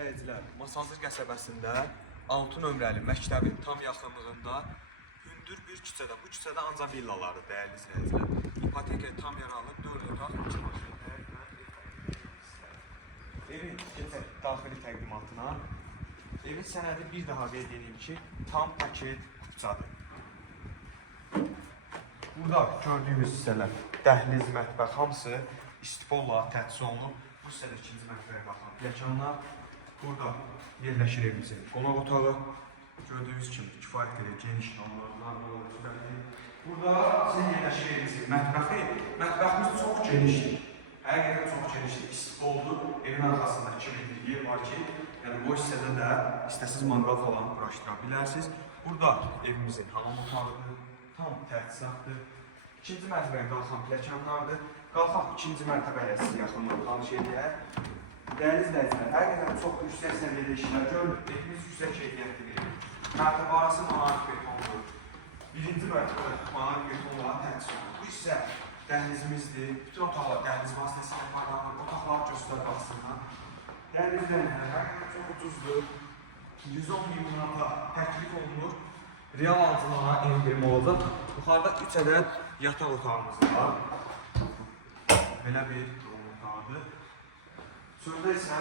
izləyicilər, Masazır qəsəbəsində 6 nömrəli məktəbin tam yaxınlığında hündür bir küçədə, bu küçədə ancaq villalardır dəyərli izləyicilər. İpoteka tam yaralı 4 otaq 2 maşın. Evin keçək daxili təqdimatına. Evin sənədi bir daha qeyd edeyim ki, tam paket kupçadır. Burada gördüyümüz hissələr, dəhliz, mətbəx hamısı istipolla təchiz olunub. Bu hissədə ikinci mətbəyə baxan pilləkənlər. Burada yerləşir evimizin qonaq otağı. Gördüyünüz kimi kifayət qədər geniş damlarlar. Burada sizin yerləşir evimizin mətbəxi. Mətbəximiz çox genişdir. Həqiqətən çox genişdir. İstipoldur. Evin arxasında 2 metr yer var ki, yəni bu hissədə də istəsiz manqal falan quraşdıra bilərsiniz. Burada evimizin hamam otağıdır. Tam təchizatdır. İkinci mərtəbəyə qalxan pilləkənlərdir. Qalxaq ikinci mərtəbəyə sizə yaxınlığı tanış edək. Dəyərli izləyicilər, həqiqətən çox yüksək səviyyədə işlər görülür. Evimiz yüksək keyfiyyətli bir ev. Mərtəbə arası manat betondur. Birinci mərtəbə manat betonla təchiz olunur. Bu isə dəhlizimizdir. Bütün otaqlar dəhliz vasitəsilə faydalanır. Otaqlar göstər baxsınlar. Dəyərli izləyicilər, həqiqətən çox ucuzdur. 110 min manata təklif olunur. Real alıcılara endirim olacaq. Yuxarıda 3 ədəd yataq otağımız var. Belə bir doğum otağıdır. Çöldə isə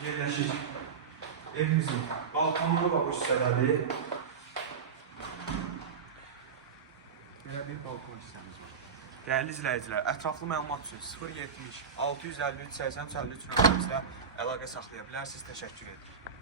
yerləşir evimizin balkonları və bu hissədədir. Belə bir balkon hissəmiz var. Dəyərli izləyicilər, ətraflı məlumat üçün 070 653 83 53 nömrəmizlə əlaqə saxlaya bilərsiniz. Təşəkkür edirəm.